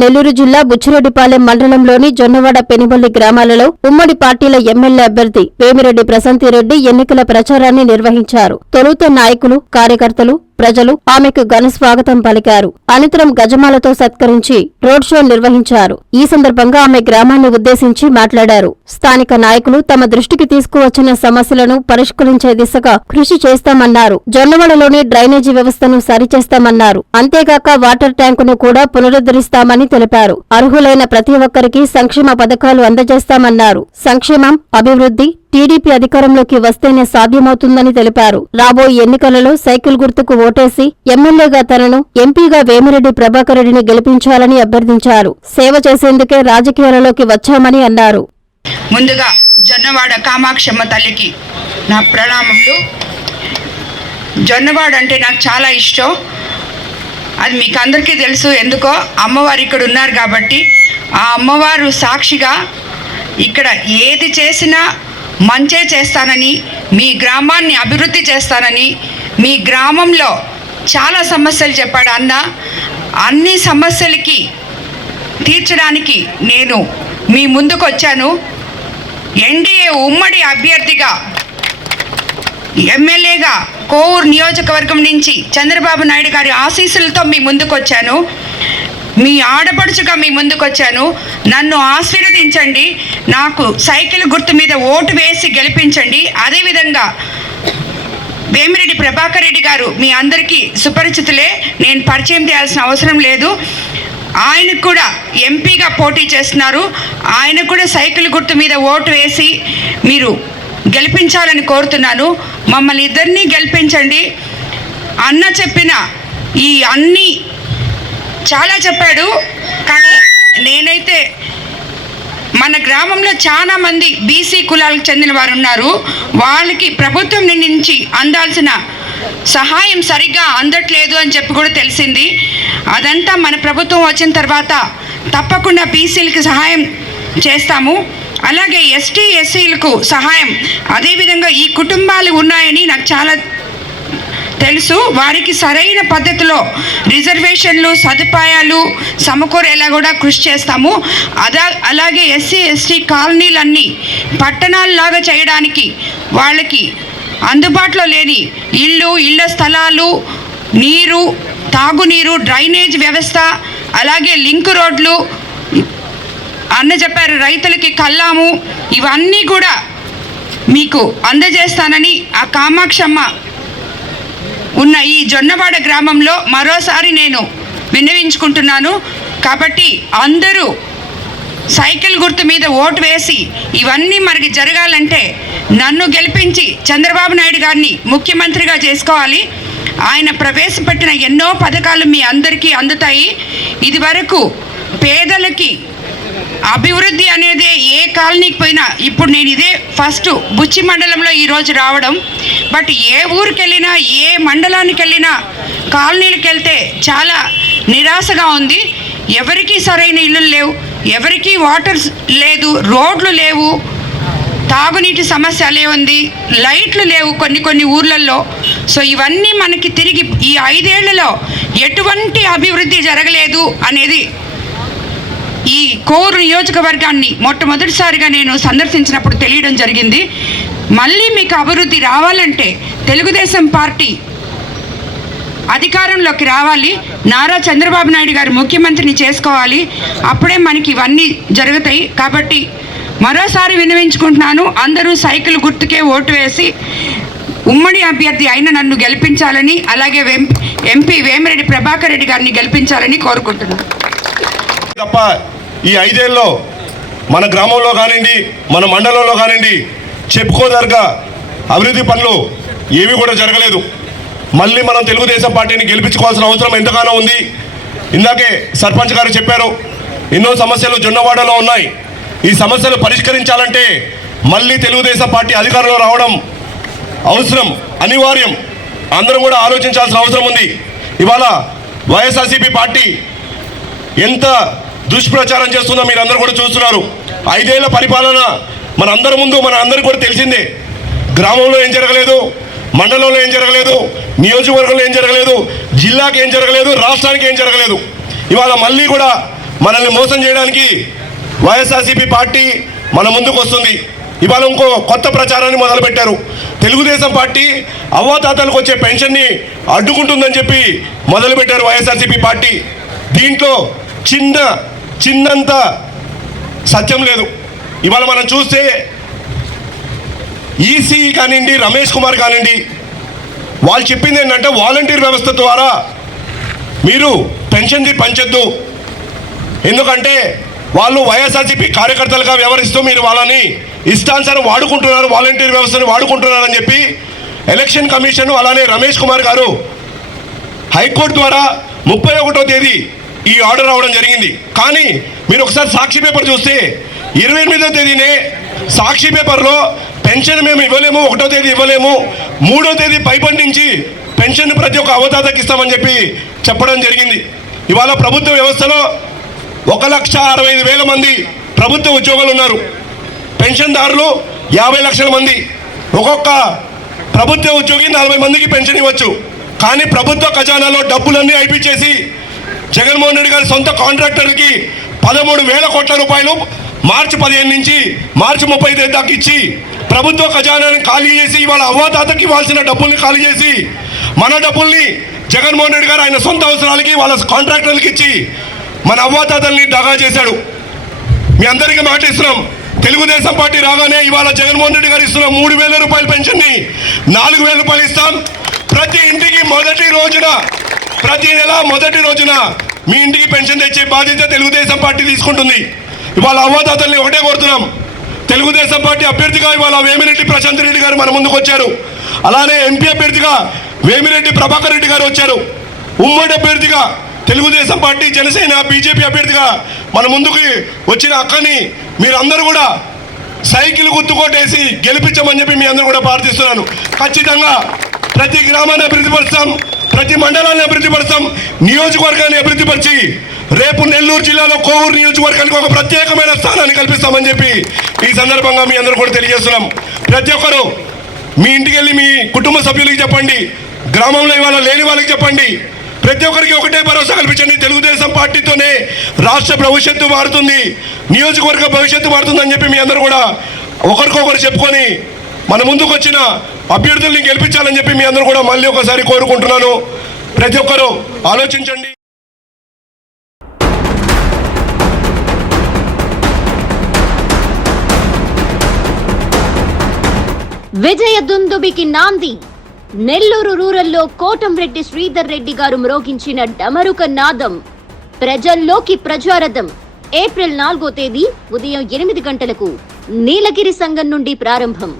నెల్లూరు జిల్లా బుచ్చిరెడ్డిపాలెం మండలంలోని జొన్నవాడ పెనుబల్లి గ్రామాలలో ఉమ్మడి పార్టీల ఎమ్మెల్యే అభ్యర్థి వేమిరెడ్డి ప్రశాంతిరెడ్డి ఎన్నికల ప్రచారాన్ని నిర్వహించారు. తొలుత నాయకులు కార్యకర్తలు ప్రజలు ఆమెకు ఘన స్వాగతం పలికారు. అనంతరం గజమాలతో సత్కరించి రోడ్ షో నిర్వహించారు. ఈ సందర్భంగా ఆమె గ్రామాన్ని ఉద్దేశించి మాట్లాడారు. స్థానిక నాయకులు తమ దృష్టికి తీసుకువచ్చిన సమస్యలను పరిష్కరించే దిశగా కృషి చేస్తామన్నారు. జొన్నవాడలోని డ్రైనేజీ వ్యవస్థను సరిచేస్తామన్నారు. అంతేగాక వాటర్ ట్యాంకును కూడా పునరుద్ధరిస్తామని తెలిపారు. అర్హులైన ప్రతి ఒక్కరికి సంక్షేమ పథకాలు అందజేస్తామన్నారు. సంక్షేమం అభివృద్ధి టీడీపీ అధికారంలోకి వస్తేనే సాధ్యమవుతుందని తెలిపారు. రాబోయే ఎన్నికలలో సైకిల్ గుర్తుకు ఓటేసి ఎమ్మెల్యేగా తనను ఎంపీగా వేమిరెడ్డి ప్రభాకర్ రెడ్డిని గెలిపించాలని అభ్యర్థించారు. సేవ చేసేందుకే రాజకీయాలలోకి వచ్చామని అన్నారు. ముందుగా జొన్నవాడ కామాక్షమ్మ తల్లికి నా ప్రణామములు జొన్నవాడ అంటే నాకు చాలా ఇష్టం. అది మీకు అందరికీ తెలుసు ఎందుకో అమ్మవారు ఇక్కడ ఉన్నారు కాబట్టి ఆ అమ్మవారు సాక్షిగా ఇక్కడ ఏది చేసినా మంచే చేస్తానని మీ గ్రామాన్ని అభివృద్ధి చేస్తానని మీ గ్రామంలో చాలా సమస్యలు చెప్పాడు అన్న. అన్ని సమస్యలకి తీర్చడానికి నేను మీ ముందుకు వచ్చాను ఎన్డీఏ ఉమ్మడి అభ్యర్థిగా ఎమ్మెల్యేగా కోవూరు నియోజకవర్గం నుంచి చంద్రబాబు నాయుడు గారి ఆశీస్సులతో మీ ముందుకు వచ్చాను మీ ఆడపడుచుగా మీ ముందుకు వచ్చాను నన్ను ఆశీర్వదించండి. నాకు సైకిల్ గుర్తు మీద ఓటు వేసి గెలిపించండి. అదేవిధంగా వేమిరెడ్డి ప్రభాకర్ రెడ్డి గారు మీ అందరికీ సుపరిచితులే. నేను పరిచయం చేయాల్సిన అవసరం లేదు. ఆయనకు కూడా ఎంపీగా పోటీ చేస్తున్నారు. ఆయన కూడా సైకిల్ గుర్తు మీద ఓటు వేసి మీరు గెలిపించాలని కోరుతున్నాను. మమ్మల్ని ఇద్దరినీ గెలిపించండి. అన్న చెప్పిన ఈ అన్ని చాలా చెప్పాడు కానీ నేనైతే మన గ్రామంలో చాలా మంది బీసీ కులాలకు చెందిన వారు ఉన్నారు వాళ్ళకి ప్రభుత్వం నుంచి అందాల్సిన సహాయం సరిగ్గా అందట్లేదు అని చెప్పి కూడా తెలిసింది. అదంతా మన ప్రభుత్వం వచ్చిన తర్వాత తప్పకుండా బీసీలకి సహాయం చేస్తాము. అలాగే ఎస్టీ ఎస్సీలకు సహాయం. అదేవిధంగా ఈ కుటుంబాలు ఉన్నాయని నాకు చాలా తెలుసు. వారికి సరైన పద్ధతిలో రిజర్వేషన్లు సదుపాయాలు సమకూరేలా కూడా కృషి చేస్తాము. అదా అలాగే ఎస్సీ ఎస్టీ కాలనీలన్నీ పట్టణాల్లాగా చేయడానికి వాళ్ళకి అందుబాటులో లేని ఇళ్ళు ఇళ్ళ స్థలాలు నీరు తాగునీరు డ్రైనేజ్ వ్యవస్థ అలాగే లింక్ రోడ్లు అన్న చెప్పారు రైతులకి కల్లాము ఇవన్నీ కూడా మీకు అందజేస్తానని ఆ కామాక్షమ్మ ఉన్న ఈ జొన్నవాడ గ్రామంలో మరోసారి నేను విన్నవించుకుంటున్నాను. కాబట్టి అందరూ సైకిల్ గుర్తు మీద ఓటు వేసి ఇవన్నీ మనకి జరగాలంటే నన్ను గెలిపించి చంద్రబాబు నాయుడు గారిని ముఖ్యమంత్రిగా చేసుకోవాలి. ఆయన ప్రవేశపెట్టిన ఎన్నో పథకాలు మీ అందరికీ అందుతాయి. ఇదివరకు పేదలకి అభివృద్ధి అనేది ఏ కాలనీకి పోయినా ఇప్పుడు నేను ఇదే ఫస్ట్ బుచ్చి మండలంలో ఈరోజు రావడం. బట్ ఏ ఊరికి వెళ్ళినా ఏ మండలానికి వెళ్ళినా కాలనీలకు వెళ్తే చాలా నిరాశగా ఉంది. ఎవరికీ సరైన ఇల్లు లేవు ఎవరికీ వాటర్ లేదు రోడ్లు లేవు తాగునీటి సమస్య అలే ఉంది లైట్లు లేవు కొన్ని కొన్ని ఊర్లలో సో ఇవన్నీ మనకి తిరిగి ఈ ఐదేళ్ళలో ఎటువంటి అభివృద్ధి జరగలేదు అనేది ఈ కోరు నియోజకవర్గాన్ని మొట్టమొదటిసారిగా నేను సందర్శించినప్పుడు తెలియడం జరిగింది. మళ్ళీ మీకు అభివృద్ధి రావాలంటే తెలుగుదేశం పార్టీ అధికారంలోకి రావాలి. నారా చంద్రబాబు నాయుడు గారు ముఖ్యమంత్రిని చేసుకోవాలి. అప్పుడే మనకి ఇవన్నీ జరుగుతాయి. కాబట్టి మరోసారి వినవించుకుంటున్నాను అందరూ సైకిల్ గుర్తుకే ఓటు వేసి ఉమ్మడి అభ్యర్థి అయిన నన్ను గెలిపించాలని అలాగే వెం- ఎంపీ వేమిరెడ్డి ప్రభాకర్ రెడ్డి గారిని గెలిపించాలని కోరుకుంటున్నాను. తప్ప ఈ ఐదేళ్ళలో మన గ్రామంలో కానివ్వండి మన మండలంలో కానివ్వండి చెప్పుకోదగ్గ అభివృద్ధి పనులు ఏవి కూడా జరగలేదు. మళ్ళీ మనం తెలుగుదేశం పార్టీని గెలిపించుకోవాల్సిన అవసరం ఎంతగానో ఉంది. ఇందాకే సర్పంచ్ గారు చెప్పారు ఎన్నో సమస్యలు జొన్నవాడలో ఉన్నాయి. ఈ సమస్యలు పరిష్కరించాలంటే మళ్ళీ తెలుగుదేశం పార్టీ అధికారంలో రావడం అవసరం అనివార్యం. అందరం కూడా ఆలోచించాల్సిన అవసరం ఉంది. ఇవాళ వైఎస్ఆర్సీపీ పార్టీ ఎంత దుష్ప్రచారం చేస్తుందో మీరు అందరూ కూడా చూస్తున్నారు. ఐదేళ్ళ పరిపాలన మన అందరి ముందు మన అందరికి కూడా తెలిసిందే. గ్రామంలో ఏం జరగలేదు మండలంలో ఏం జరగలేదు నియోజకవర్గంలో ఏం జరగలేదు జిల్లాకి ఏం జరగలేదు రాష్ట్రానికి ఏం జరగలేదు. ఇవాళ మళ్ళీ కూడా మనల్ని మోసం చేయడానికి వైఎస్ఆర్సీపీ పార్టీ మన ముందుకు వస్తుంది. ఇవాళ ఇంకో కొత్త ప్రచారాన్ని మొదలుపెట్టారు. తెలుగుదేశం పార్టీ అవ్వాతాతలకు వచ్చే పెన్షన్ని అడ్డుకుంటుందని చెప్పి మొదలుపెట్టారు వైఎస్ఆర్సీపీ పార్టీ. దీంట్లో చిన్న చిన్నంత సత్యం లేదు. ఇవాళ మనం చూస్తే ఈసీ కానివ్వండి రమేష్ కుమార్ కానివ్వండి వాళ్ళు చెప్పింది ఏంటంటే వాలంటీర్ వ్యవస్థ ద్వారా మీరు పెన్షన్ది పంచొద్దు. ఎందుకంటే వాళ్ళు వైఎస్ఆర్సీపీ కార్యకర్తలుగా వ్యవహరిస్తూ మీరు వాళ్ళని ఇష్టానుసారం వాడుకుంటున్నారు వాలంటీర్ వ్యవస్థను వాడుకుంటున్నారని చెప్పి ఎలక్షన్ కమిషన్ అలానే రమేష్ కుమార్ గారు హైకోర్టు ద్వారా ముప్పై ఒకటో తేదీ ఈ ఆర్డర్ రావడం జరిగింది. కానీ మీరు ఒకసారి సాక్షి పేపర్ చూస్తే ఇరవై ఎనిమిదో తేదీనే సాక్షి పేపర్లో పెన్షన్ మేము ఇవ్వలేము ఒకటో తేదీ ఇవ్వలేము మూడో తేదీ పైపండించి పెన్షన్ ప్రతి ఒక్క అవతాతకి ఇస్తామని చెప్పి చెప్పడం జరిగింది. ఇవాళ ప్రభుత్వ వ్యవస్థలో ఒక లక్ష అరవై ఐదు వేల మంది ప్రభుత్వ ఉద్యోగులు ఉన్నారు. పెన్షన్దారులు యాభై లక్షల మంది. ఒక్కొక్క ప్రభుత్వ ఉద్యోగి నలభై మందికి పెన్షన్ ఇవ్వచ్చు. కానీ ప్రభుత్వ ఖజానాలో డబ్బులన్నీ అయిపించేసి జగన్మోహన్ రెడ్డి గారి సొంత కాంట్రాక్టర్కి పదమూడు వేల కోట్ల రూపాయలు మార్చి పదిహేను నుంచి మార్చి ముప్పై తేదీ దాకా ఇచ్చి ప్రభుత్వ ఖజానాన్ని ఖాళీ చేసి ఇవాళ అవ్వాతాతకి ఇవ్వాల్సిన డబ్బుల్ని ఖాళీ చేసి మన డబ్బుల్ని జగన్మోహన్ రెడ్డి గారు ఆయన సొంత అవసరాలకి వాళ్ళ కాంట్రాక్టర్లకి ఇచ్చి మన అవ్వాతాతల్ని దగా చేశాడు. మీ అందరికీ మాట ఇస్తున్నాం. తెలుగుదేశం పార్టీ రాగానే ఇవాళ జగన్మోహన్ రెడ్డి గారు ఇస్తున్న మూడు వేల రూపాయల పెన్షన్ని నాలుగు వేల రూపాయలు ఇస్తాం. ప్రతి ఇంటికి మొదటి రోజున ప్రతి నెల మొదటి రోజున మీ ఇంటికి పెన్షన్ తెచ్చే బాధ్యత తెలుగుదేశం పార్టీ తీసుకుంటుంది. ఇవాళ అవ్వాతాతల్ని ఒకటే కోరుతున్నాం. తెలుగుదేశం పార్టీ అభ్యర్థిగా ఇవాళ వేమిరెడ్డి ప్రశాంత్ రెడ్డి గారు మన ముందుకు వచ్చారు. అలానే ఎంపీ అభ్యర్థిగా వేమిరెడ్డి ప్రభాకర్ రెడ్డి గారు వచ్చారు. ఉమ్మడి అభ్యర్థిగా తెలుగుదేశం పార్టీ జనసేన బీజేపీ అభ్యర్థిగా మన ముందుకు వచ్చిన అక్కని మీరందరూ కూడా సైకిల్ గుర్తుకోటేసి గెలిపించమని చెప్పి మీ అందరూ కూడా ప్రార్థిస్తున్నాను. ఖచ్చితంగా ప్రతి గ్రామాన్ని అభివృద్ధి పరుస్తాం. ప్రతి మండలాన్ని అభివృద్ధి పరుస్తాం నియోజకవర్గాన్ని అభివృద్ధి పరిచి రేపు నెల్లూరు జిల్లాలో కోవూరు నియోజకవర్గానికి ఒక ప్రత్యేకమైన స్థానాన్ని కల్పిస్తామని చెప్పి ఈ సందర్భంగా మీ అందరూ కూడా తెలియజేస్తున్నాం. ప్రతి ఒక్కరూ మీ ఇంటికి వెళ్ళి మీ కుటుంబ సభ్యులకి చెప్పండి గ్రామంలో ఇవాళ లేని వాళ్ళకి చెప్పండి. ప్రతి ఒక్కరికి ఒకటే భరోసా కల్పించండి. తెలుగుదేశం పార్టీతోనే రాష్ట్ర భవిష్యత్తు మారుతుంది నియోజకవర్గ భవిష్యత్తు మారుతుందని చెప్పి మీ అందరూ కూడా ఒకరికొకరు చెప్పుకొని మన ముందుకు వచ్చిన అభ్యర్థుల్ని గెలిపించాలని చెప్పి మీ అందరూ కూడా మళ్ళీ ఒకసారి కోరుకుంటున్నాను. ప్రతి ఒక్కరూ ఆలోచించండి. విజయ దుందుబికి నాంది. నెల్లూరు రూరల్లో కోటంరెడ్డి శ్రీధర్ రెడ్డి గారు మ్రోగించిన డమరుక నాదం. ప్రజల్లోకి ప్రజారథం. ఏప్రిల్ నాలుగో తేదీ ఉదయం ఎనిమిది గంటలకు నీలగిరి సంఘం నుండి ప్రారంభం.